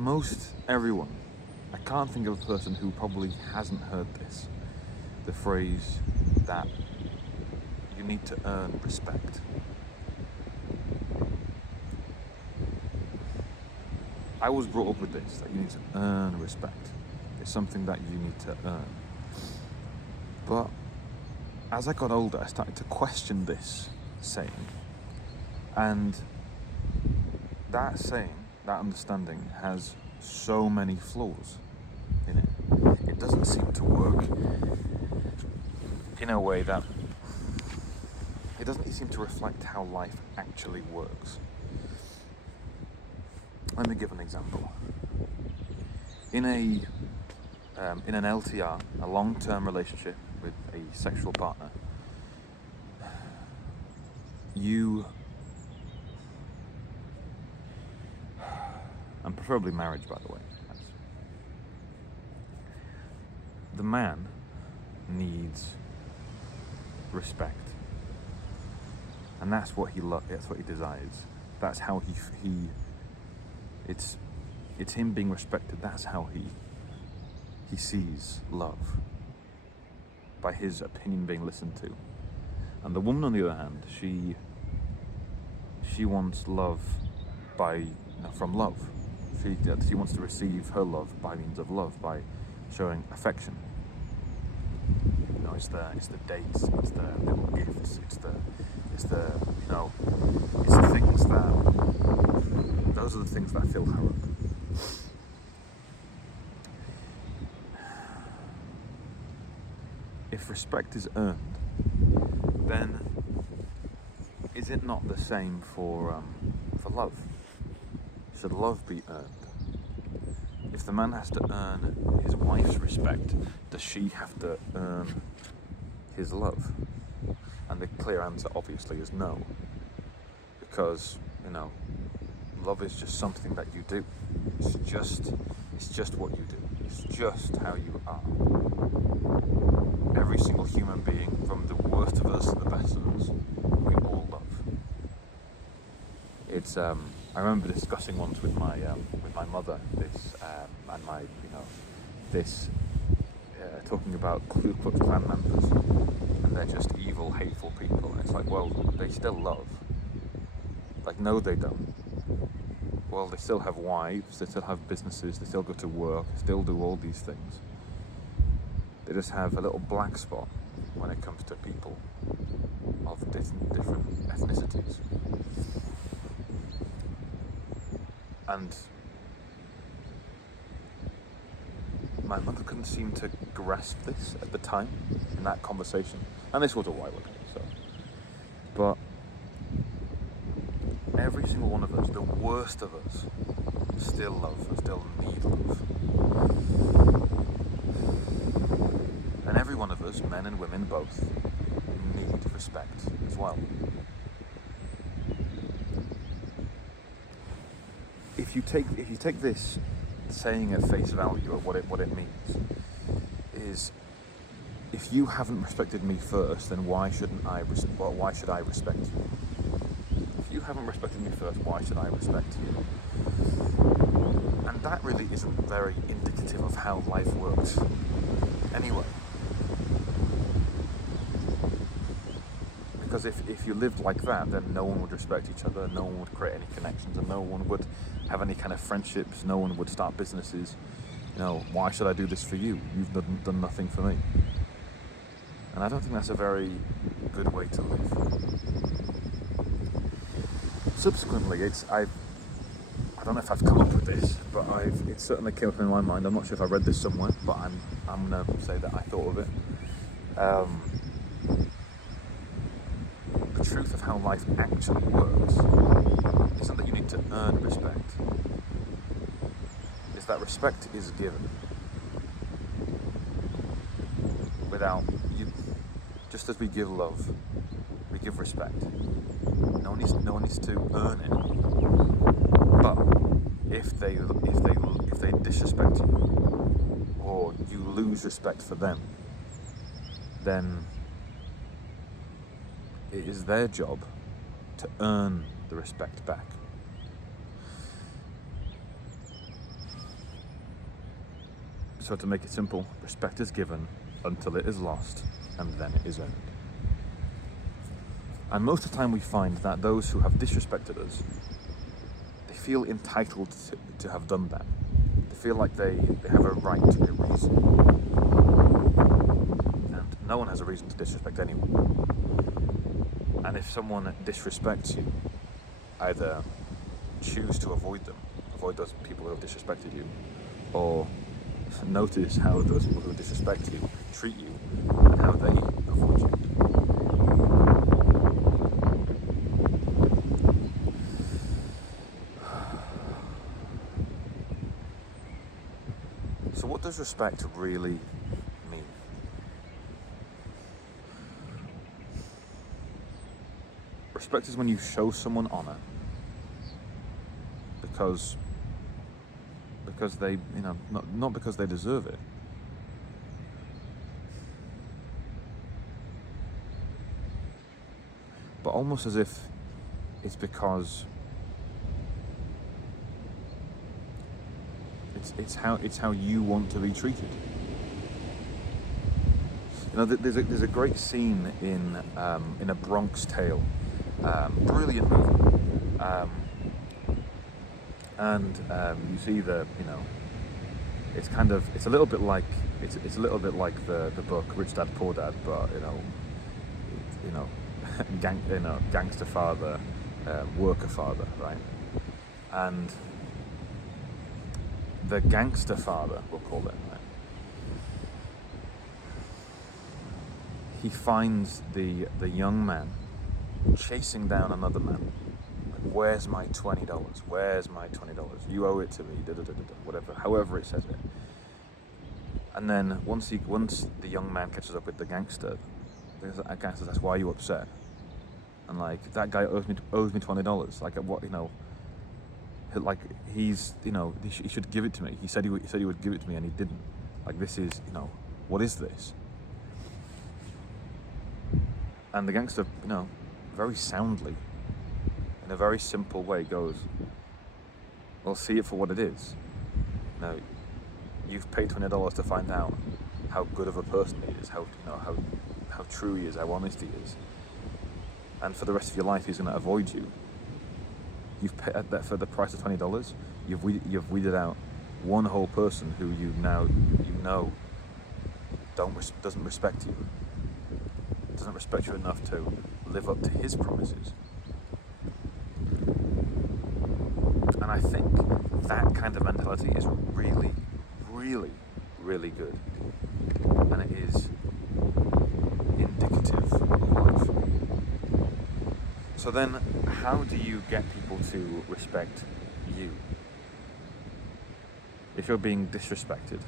most everyone, I can't think of a person who probably hasn't heard this. The phrase that you need to earn respect. I was brought up with this, that you need to earn respect. It's something that you need to earn. But as I got older, I started to question this saying. And that saying, that understanding, has so many flaws in it. It doesn't seem to work in a way that it doesn't seem to reflect how life actually works. Let me give an example. In an LTR, a long-term relationship with a sexual partner, and preferably marriage, by the way. The man needs respect, and that's what he that's what he desires. That's how it's him being respected. That's how he sees love, by his opinion being listened to. And the woman, on the other hand, she wants love from love. She wants to receive her love by means of love, by showing affection. It's the dates, it's the little gifts, it's the things those are the things that fill her up. If respect is earned, then is it not the same for love? Should love be earned? If the man has to earn his wife's respect, does she have to earn his love? And the clear answer, obviously, is no. Because, love is just something that you do. It's just what you do. It's just how you are. Every single human being, from the worst of us to the best of us, we all love. It's I remember discussing once with my mother this and my talking about Ku Klux Klan members, and they're just evil, hateful people. And it's like, well, they still love. Like, no, they don't. Well, they still have wives, they still have businesses, they still go to work, still do all these things. They just have a little black spot when it comes to people of different ethnicities. And my mother couldn't seem to grasp this at the time in that conversation. And this was a while ago, so. But every single one of us, the worst of us, still love and still need love. And every one of us, men and women both, need respect as well. If you take this saying at face value of what it means, is if you haven't respected me first, then why should I respect you? If you haven't respected me first, why should I respect you? And that really isn't very indicative of how life works anyway. Because if you lived like that, then no one would respect each other, no one would create any connections, and no one would have any kind of friendships, no one would start businesses. Why should I do this for you? You've done nothing for me. And I don't think that's a very good way to live. Subsequently, I don't know if I've come up with this, but it certainly came up in my mind. I'm not sure if I read this somewhere, but I'm going to say that I thought of it. The truth of how life actually works isn't that you need to earn respect. It's that respect is given without you. Just as we give love, we give respect. No one needs to earn it. But if they disrespect you, or you lose respect for them, then it is their job to earn the respect back. So to make it simple, respect is given until it is lost, and then it is earned. And most of the time we find that those who have disrespected us, they feel entitled to have done that. They feel like they have a right, a reason. And no one has a reason to disrespect anyone. And if someone disrespects you, either choose to avoid them, avoid those people who have disrespected you, or notice how those people who disrespect you treat you and how they avoid you. So what does respect really mean? Respect is when you show someone honor because they, not because they deserve it. But almost as if it's because it's how you want to be treated. There's a great scene in A Bronx Tale, brilliant movie, and you see it's a little bit like the book Rich Dad Poor Dad, but gangster father, worker father, right? And the gangster father, we'll call it, right? He finds the young man chasing down another man. Like, where's my $20? Where's my $20? You owe it to me, whatever, however it says it. And then once the young man catches up with the gangster asks, why are you upset? And like, that guy owes me $20. Like, what, like he should give it to me. He said he would give it to me, and he didn't. Like, this is, what is this? And the gangster, very soundly, in a very simple way, goes, well, see it for what it is. Now, you've paid $20 to find out how good of a person he is, how true he is, how honest he is. And for the rest of your life, he's going to avoid you. You've paid that for the price of $20. You've weeded out one whole person who you know doesn't respect you. Doesn't respect you enough to live up to his promises. And I think that kind of mentality is really, really, really good. And it is indicative of life. So then, how do you get people to respect you? If you're being disrespected,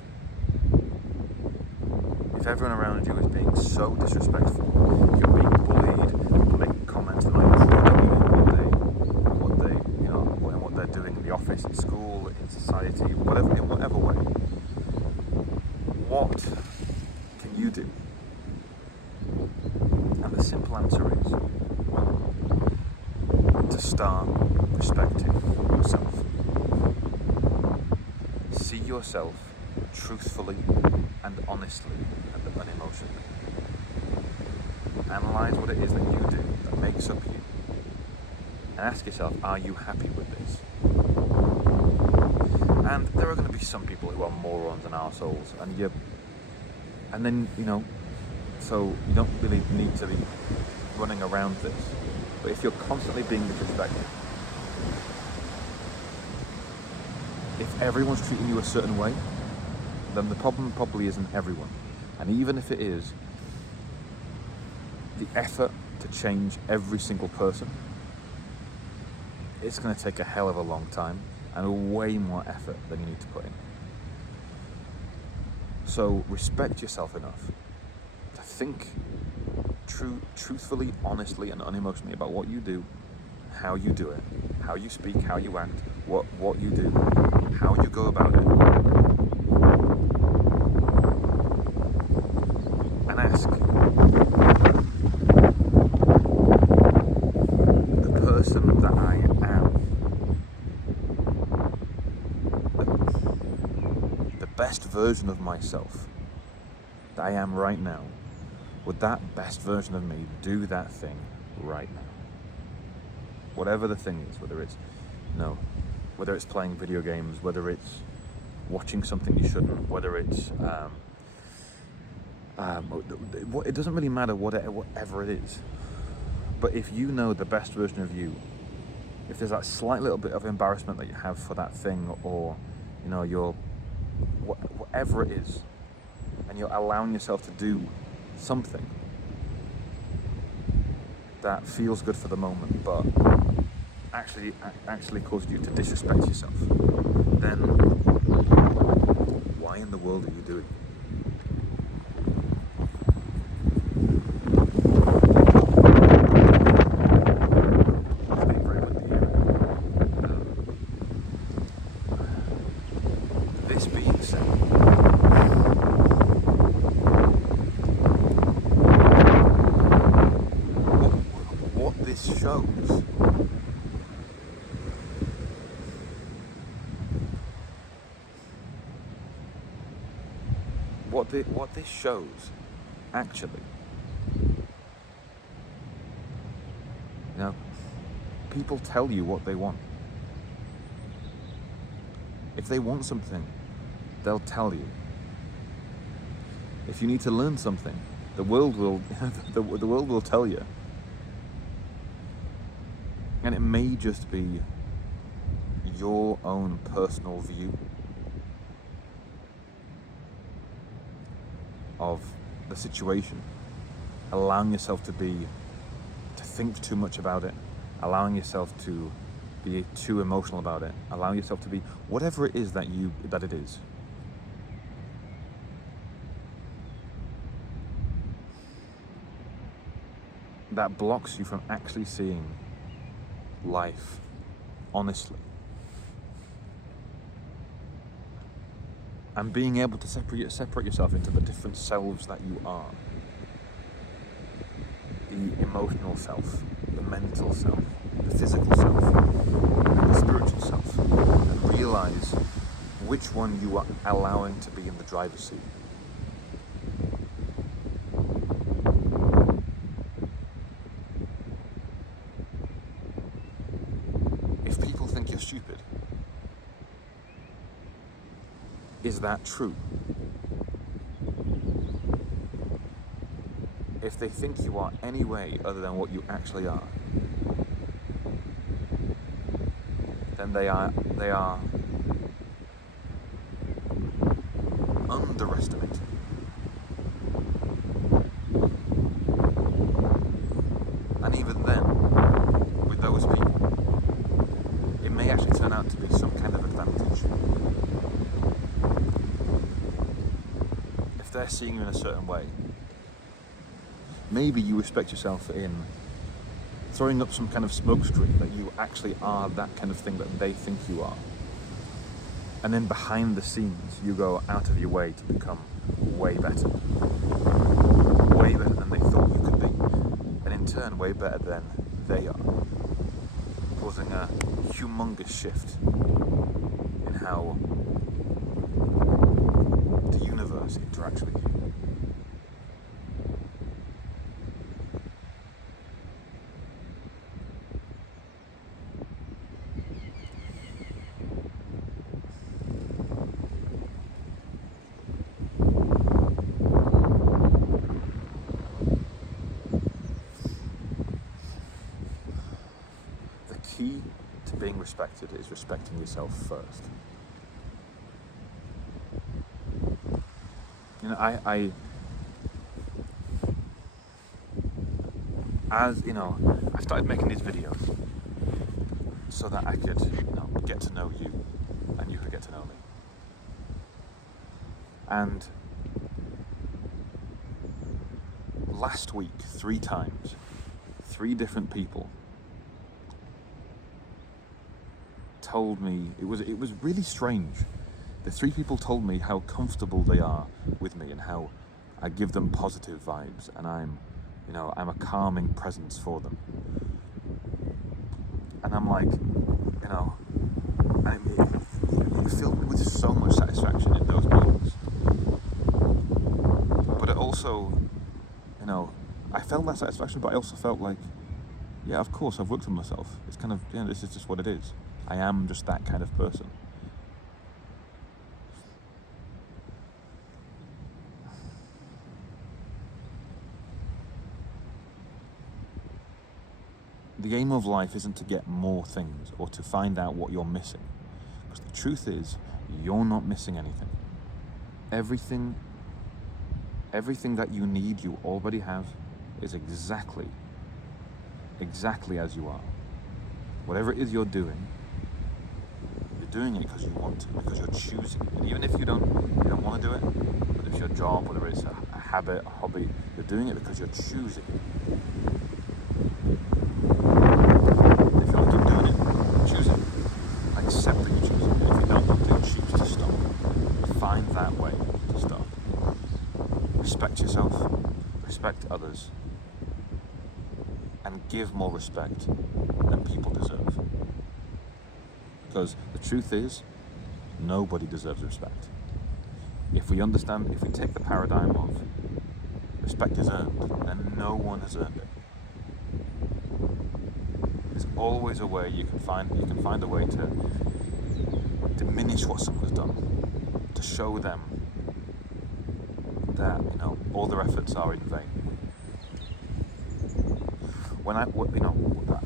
if everyone around you is being so disrespectful, if you're being bullied, people making comments that might what they're doing in the office, in school, in society, in whatever way, what can you do? And the simple answer is to start respecting yourself. See yourself truthfully and honestly and unemotionally. Analyze what it is that you do that makes up you. And ask yourself, are you happy with this? And there are going to be some people who are morons and arseholes, and then, so you don't really need to be running around this. But if you're constantly being disrespected, if everyone's treating you a certain way, then the problem probably isn't everyone. And even if it is, the effort to change every single person, it's going to take a hell of a long time and way more effort than you need to put in. So respect yourself enough to think truthfully, honestly, and unemotionally about what you do, how you do it, how you speak, how you act, what you do, how you go about it. And ask, the person that I am, the best version of myself that I am right now, would that best version of me do that thing right now? Whatever the thing is, whether it's playing video games, whether it's watching something you shouldn't, whether it's it doesn't really matter whatever it is. But if you know the best version of you, if there's that slight little bit of embarrassment that you have for that thing, or your whatever it is, and you're allowing yourself to do something that feels good for the moment, but actually caused you to disrespect yourself, then why in the world are you doing it? This being said, what this shows what this shows actually, people tell you what they want. If they want something, they'll tell you. If you need to learn something, the world will the world will tell you. And it may just be your own personal view of the situation, allowing yourself to think too much about it, allowing yourself to be too emotional about it, allowing yourself to be whatever it is that it is. That blocks you from actually seeing life honestly. And being able to separate yourself into the different selves that you are. The emotional self, the mental self, the physical self, and the spiritual self. And realize which one you are allowing to be in the driver's seat. If people think you're stupid, is that true? If they think you are any way other than what you actually are, then they are underestimating. And even then, with those people, it may actually turn out to be some kind of advantage. If they're seeing you in a certain way, maybe you respect yourself in throwing up some kind of smokescreen that you actually are that kind of thing that they think you are. And then behind the scenes, you go out of your way to become way better than they thought you could be. And in turn, way better than they are. Causing a humongous shift in how the universe interacts with you. Key to being respected is respecting yourself first. I started making these videos so that I could, get to know you and you could get to know me. And last week, 3 times, 3 different people told me, it was really strange. The 3 people told me how comfortable they are with me and how I give them positive vibes, and I'm a calming presence for them. And I'm like, and it filled me with so much satisfaction in those meetings. But it also, I felt that satisfaction, but I also felt like, yeah, of course, I've worked on myself. It's kind of, this is just what it is. I am just that kind of person. The aim of life isn't to get more things or to find out what you're missing. Because the truth is, you're not missing anything. Everything that you need, you already have, is exactly as you are. Whatever it is you're doing it because you want to, because you're choosing it. And even if you don't want to do it, whether it's your job, whether it's a habit, a hobby, you're doing it because you're choosing it. If you want to keep doing it, choose it. Accept that you're choosing it. If you don't want to, choose to stop. Find that way to stop. Respect yourself, respect others, and give more respect than people deserve. Because the truth is, nobody deserves respect. If we take the paradigm of respect is earned, then no one has earned it. There's always a way you can find a way to diminish what someone's done, to show them that all their efforts are in vain.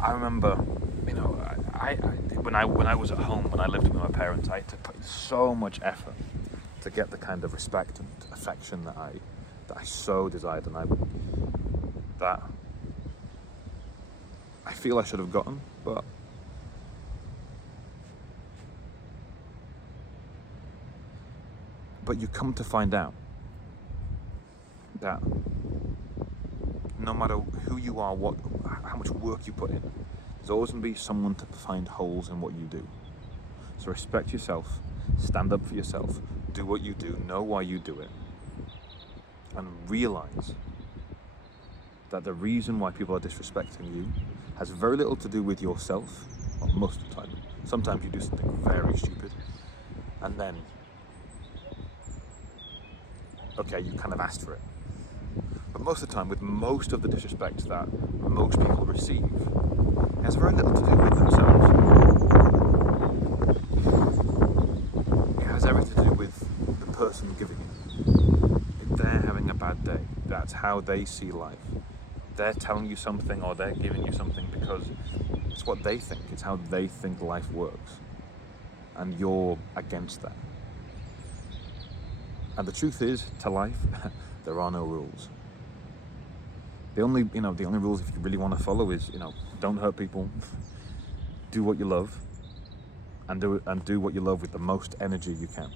I remember, when I was at home, when I lived with my parents, I had to put in so much effort to get the kind of respect and affection that I so desired, and that I feel I should have gotten, but you come to find out that no matter who you are, how much work you put in, there's always going to be someone to find holes in what you do. So respect yourself, stand up for yourself, do what you do, know why you do it, and realize that the reason why people are disrespecting you has very little to do with yourself, well, most of the time. Sometimes you do something very stupid, and then, okay, you kind of asked for it. But most of the time, with most of the disrespect that most people receive, it has very little to do with themselves. It has everything to do with the person giving it. If they're having a bad day, that's how they see life. They're telling you something, or they're giving you something because it's what they think. It's how they think life works. And you're against that. And the truth is, to life, there are no rules. The only rules, if you really want to follow, is don't hurt people, do what you love, and do what you love with the most energy you can,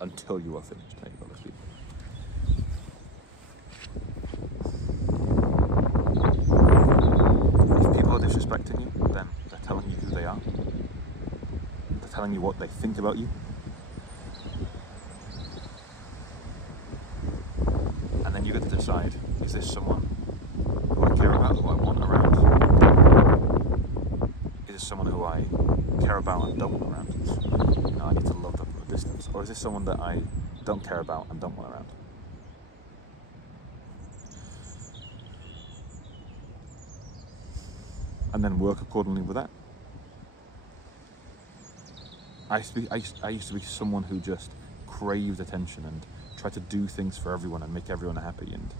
until you are finished. There you go, let's leave it. If people are disrespecting you, then they're telling you who they are. They're telling you what they think about you. And then you get to decide, is this someone who I care about, who I want around? Is this someone who I care about and don't want around? I need to love them from a distance. Or is this someone that I don't care about and don't want around? And then work accordingly with that. I used to be someone who just craved attention and tried to do things for everyone and make everyone happy. And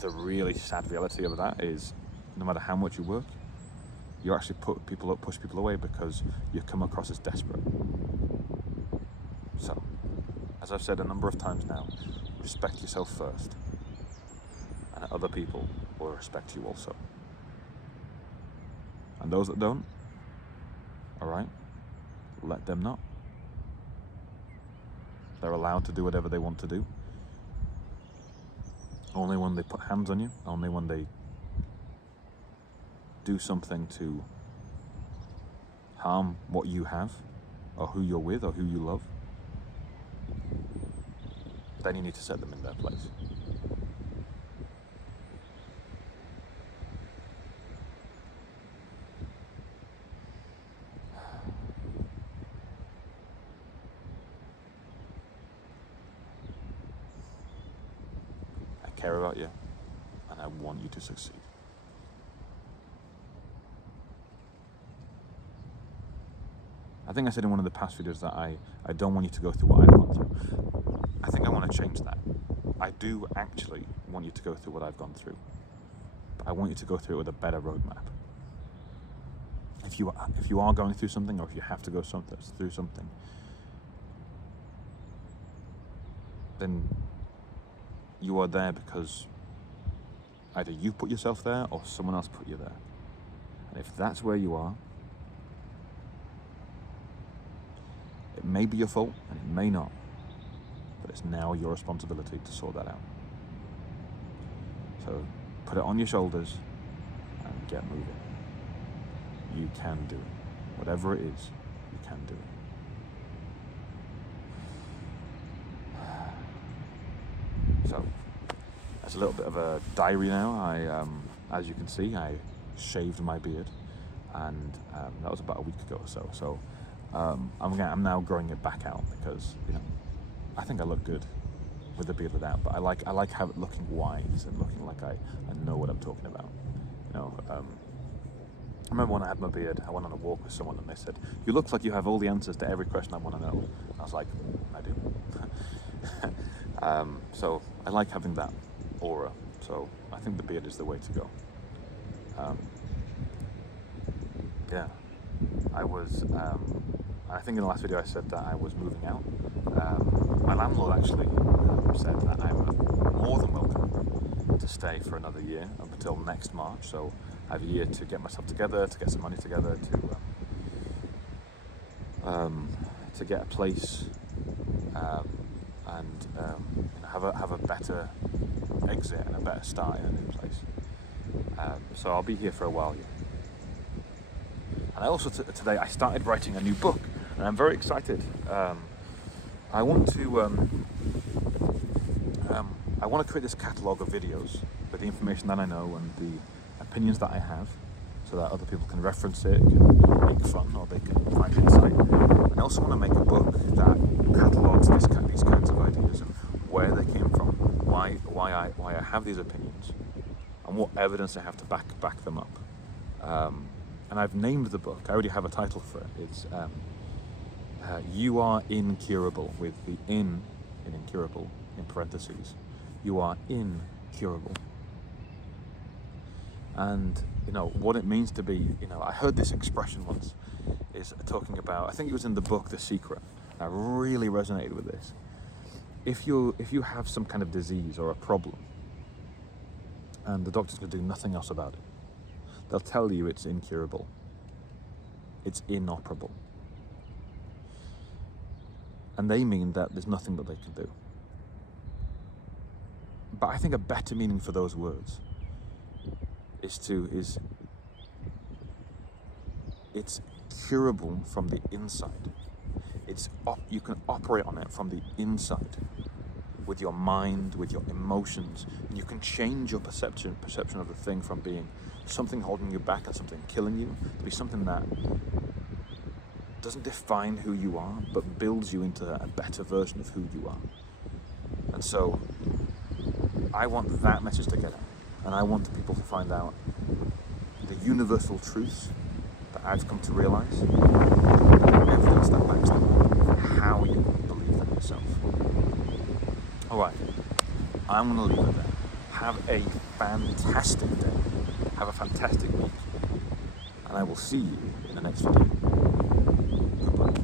the really sad reality of that is, no matter how much you work, you actually push people away because you come across as desperate. So, as I've said a number of times now, respect yourself first, and other people will respect you also. And those that don't, alright, let them not. They're allowed to do whatever they want to do. Only when they put hands on you, only when they do something to harm what you have, or who you're with, or who you love, then you need to set them in their place. care about you, and I want you to succeed. I think I said in one of the past videos that I don't want you to go through what I've gone through. I think I want to change that. I do actually want you to go through what I've gone through, but I want you to go through it with a better roadmap. If you are going through something, or if you have to go through something, then you are there because either you put yourself there or someone else put you there. And if that's where you are, it may be your fault and it may not, but it's now your responsibility to sort that out. So put it on your shoulders and get moving. You can do it. Whatever it is, you can do it. So, that's a little bit of a diary now. As you can see, I shaved my beard, and that was about a week ago or so. So, I'm now growing it back out because, I think I look good with the beard without. But I like how it looking wise and looking like I know what I'm talking about. I remember when I had my beard, I went on a walk with someone and they said, "You look like you have all the answers to every question I want to know." I was like, I do. So I like having that aura. So I think the beard is the way to go. Yeah, I think in the last video I said that I was moving out. My landlord actually said that I'm more than welcome to stay for another year up until next March. So I have a year to get myself together, to get some money together, to get a place, and have a better exit and a better start in a new place. So I'll be here for a while. Yeah. And I also today I started writing a new book, and I'm very excited. I want to create this catalogue of videos with the information that I know and the opinions that I have, so that other people can reference it, can make fun, or they can find insight. I also want to make a book that catalogues these kinds of ideas and where they came from, why I have these opinions, and what evidence I have to back them up. And I've named the book. I already have a title for it. It's "You Are Incurable," with the in incurable in parentheses. You are incurable. And what it means to be, I heard this expression once, is talking about, I think it was in the book The Secret. I really resonated with this. If you have some kind of disease or a problem, and the doctor's going to do nothing else about it, they'll tell you it's incurable. It's inoperable. And they mean that there's nothing that they can do. But I think a better meaning for those words is it's curable from the inside. You can operate on it from the inside, with your mind, with your emotions, and you can change your perception of the thing from being something holding you back and something killing you to be something that doesn't define who you are, but builds you into a better version of who you are. And so I want that message to get out, and I want people to find out the universal truths that I've come to realize, evidence that backs them up, how you believe them yourself. Alright, I'm going to leave it there. Have a fantastic day. Have a fantastic week. And I will see you in the next video. Goodbye.